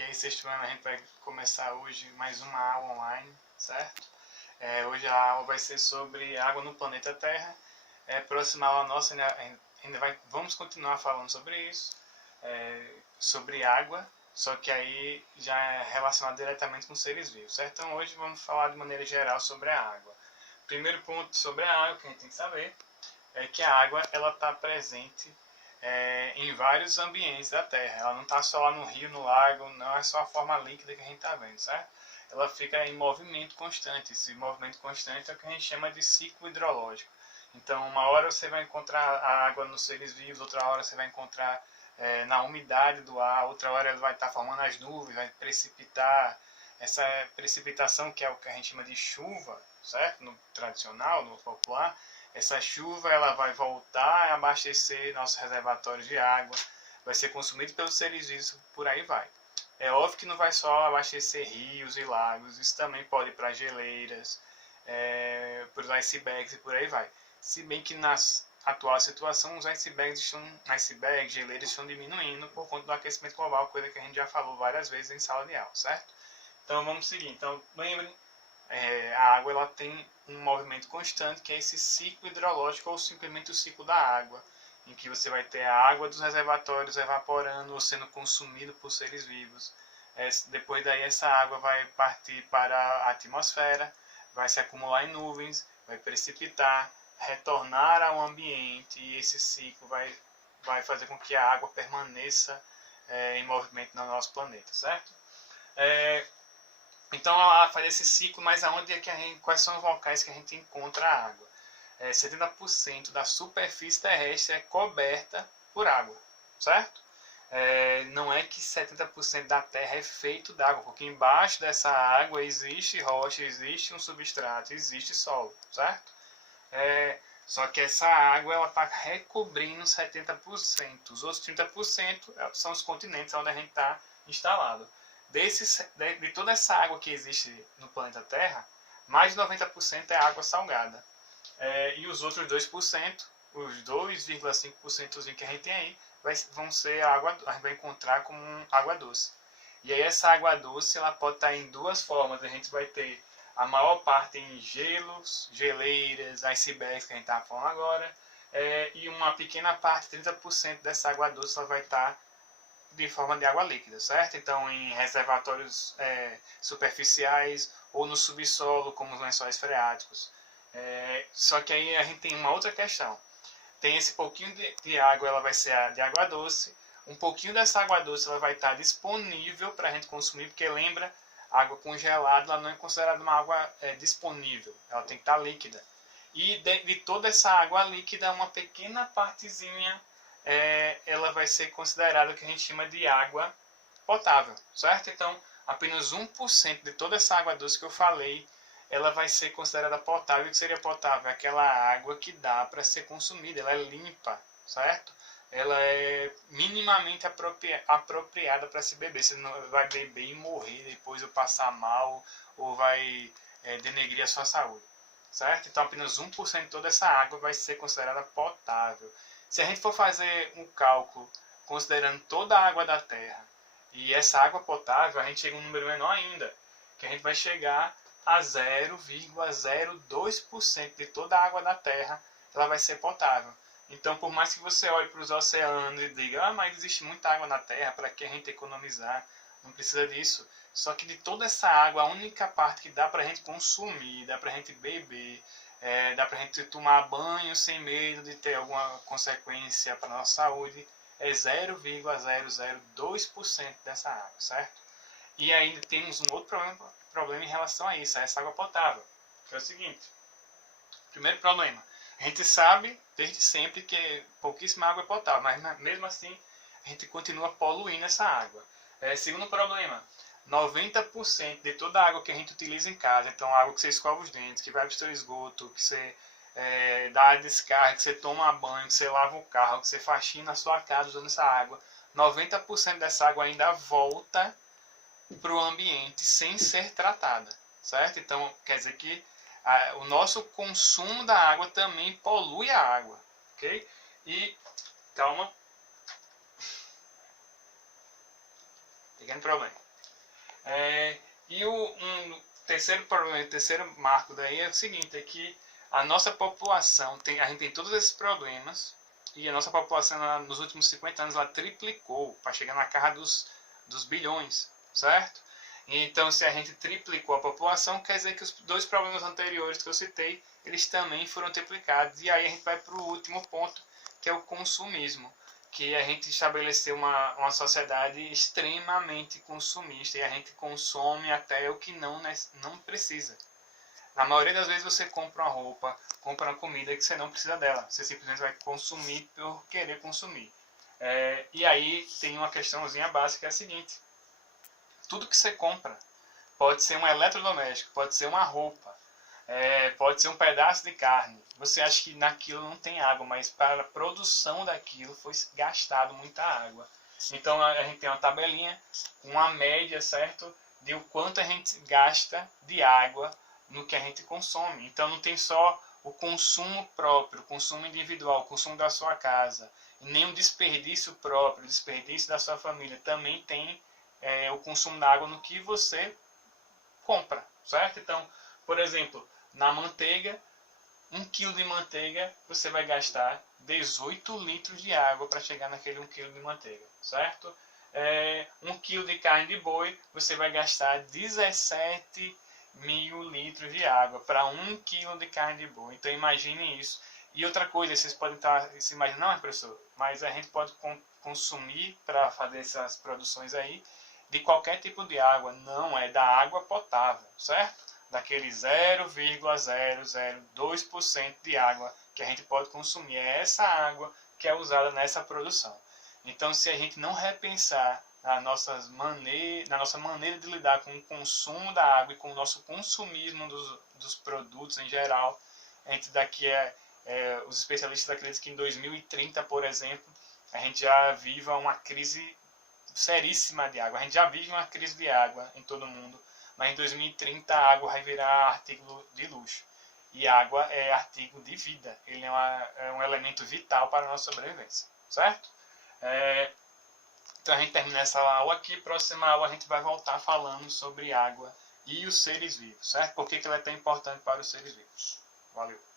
E aí, sexto ano, a gente vai começar hoje mais uma aula online, certo? Hoje a aula vai ser sobre água no planeta Terra. Próxima aula nossa, vamos continuar falando sobre isso, sobre água, só que aí já é relacionado diretamente com seres vivos, certo? Então hoje vamos falar de maneira geral sobre a água. Primeiro ponto sobre a água que a gente tem que saber é que a água ela está presente em vários ambientes da Terra. Ela não está só lá no rio, no lago, não é só a forma líquida que a gente está vendo, certo? Ela fica em movimento constante. Esse movimento constante é o que a gente chama de ciclo hidrológico. Então, uma hora você vai encontrar a água nos seres vivos, outra hora você vai encontrar na umidade do ar, outra hora ela vai estar formando as nuvens, vai precipitar. Essa precipitação, que é o que a gente chama de chuva, certo? No tradicional, no popular, essa chuva ela vai voltar a abastecer nossos reservatórios de água, vai ser consumido pelos seres vivos, por aí vai. É óbvio que não vai só abastecer rios e lagos, isso também pode ir para geleiras, para os icebergs e por aí vai. Se bem que na atual situação os icebergs, geleiras estão diminuindo por conta do aquecimento global, coisa que a gente já falou várias vezes em sala de aula, certo? Então vamos seguir. Então lembrem, a água ela tem um movimento constante, que é esse ciclo hidrológico ou simplesmente o ciclo da água, em que você vai ter a água dos reservatórios evaporando ou sendo consumida por seres vivos. Depois daí essa água vai partir para a atmosfera, vai se acumular em nuvens, vai precipitar, retornar ao ambiente, e esse ciclo vai fazer com que a água permaneça em movimento no nosso planeta, certo? Então ela faz esse ciclo, mas aonde é que quais são os locais que a gente encontra a água? 70% da superfície terrestre é coberta por água, certo? Não é que 70% da Terra é feito d'água, porque embaixo dessa água existe rocha, existe um substrato, existe solo, certo? Só que essa água ela está recobrindo 70%. Os outros 30% são os continentes onde a gente está instalado. De toda essa água que existe no planeta Terra, mais de 90% é água salgada. E os outros 2%, os 2,5% que a gente tem aí, vão ser água, a gente vai encontrar como água doce. E aí essa água doce ela pode estar em duas formas. A gente vai ter a maior parte em gelos, geleiras, icebergs que a gente está falando agora, e uma pequena parte, 30% dessa água doce, ela vai estar de forma de água líquida, certo? Então, em reservatórios superficiais ou no subsolo, como os lençóis freáticos. Só que aí a gente tem uma outra questão. Tem esse pouquinho de água, ela vai ser de água doce. Um pouquinho dessa água doce ela vai estar disponível para a gente consumir, porque lembra, água congelada ela não é considerada uma água disponível, ela tem que estar líquida. E de toda essa água líquida, uma pequena partezinha ela vai ser considerada o que a gente chama de água potável, certo? Então, apenas 1% de toda essa água doce que eu falei, ela vai ser considerada potável. O que seria potável? Aquela água que dá para ser consumida, ela é limpa, certo? Ela é minimamente apropriada para se beber. Você não vai beber e morrer depois, ou passar mal, ou vai denegrir a sua saúde, certo? Então, apenas 1% de toda essa água vai ser considerada potável. Se a gente for fazer um cálculo considerando toda a água da Terra e essa água potável, a gente chega a um número menor ainda, que a gente vai chegar a 0,02% de toda a água da Terra, ela vai ser potável. Então, por mais que você olhe para os oceanos e diga, mas existe muita água na Terra, para que a gente economizar? Não precisa disso. Só que de toda essa água, a única parte que dá para a gente consumir, dá para a gente beber, dá para a gente tomar banho sem medo de ter alguma consequência para a nossa saúde, é 0,002% dessa água, certo? E ainda temos um outro problema em relação a isso, a essa água potável, que é o seguinte. Primeiro problema, a gente sabe desde sempre que pouquíssima água é potável, mas mesmo assim a gente continua poluindo essa água. Segundo problema, 90% de toda a água que a gente utiliza em casa, então a água que você escova os dentes, que vai para o seu esgoto, que você dá a descarga, que você toma banho, que você lava o carro, que você faxina a sua casa usando essa água, 90% dessa água ainda volta para o ambiente sem ser tratada, certo? Então, quer dizer que o nosso consumo da água também polui a água, ok? E, calma, pequeno problema. E um terceiro problema, terceiro marco daí é o seguinte, é que a nossa população, a gente tem todos esses problemas, e a nossa população nos últimos 50 anos ela triplicou para chegar na casa dos bilhões, certo? Então, se a gente triplicou a população, quer dizer que os dois problemas anteriores que eu citei, eles também foram triplicados. E aí a gente vai para o último ponto, que é o consumismo. Que a gente estabeleceu uma sociedade extremamente consumista e a gente consome até o que não precisa. Na maioria das vezes você compra uma roupa, compra uma comida que você não precisa dela. Você simplesmente vai consumir por querer consumir. E aí tem uma questãozinha básica, é a seguinte. Tudo que você compra, pode ser um eletrodoméstico, pode ser uma roupa, pode ser um pedaço de carne. Você acha que naquilo não tem água, mas para a produção daquilo foi gastado muita água. Então a gente tem uma tabelinha, uma média, certo? De o quanto a gente gasta de água no que a gente consome. Então não tem só o consumo próprio, o consumo individual, o consumo da sua casa, e nem o desperdício próprio, o desperdício da sua família. Também tem o consumo da água no que você compra, certo? Então, por exemplo, na manteiga, 1 kg de manteiga, você vai gastar 18 litros de água para chegar naquele 1 kg de manteiga, certo? 1 kg de carne de boi, você vai gastar 17 mil litros de água para 1 kg de carne de boi. Então, imagine isso. E outra coisa, vocês podem estar se imaginando, não, professor, mas a gente pode consumir para fazer essas produções aí de qualquer tipo de água, não é da água potável, certo? Daquele 0,002% de água que a gente pode consumir. É essa água que é usada nessa produção. Então, se a gente não repensar na nossa maneira de lidar com o consumo da água e com o nosso consumismo dos produtos em geral, a gente os especialistas acreditam que em 2030, por exemplo, a gente já viva uma crise seríssima de água. A gente já vive uma crise de água em todo o mundo, mas em 2030 a água vai virar artigo de luxo. E água é artigo de vida. Ele é um elemento vital para a nossa sobrevivência, certo? Então a gente termina essa aula aqui. Próxima aula a gente vai voltar falando sobre água e os seres vivos, certo? Por que ela é tão importante para os seres vivos. Valeu!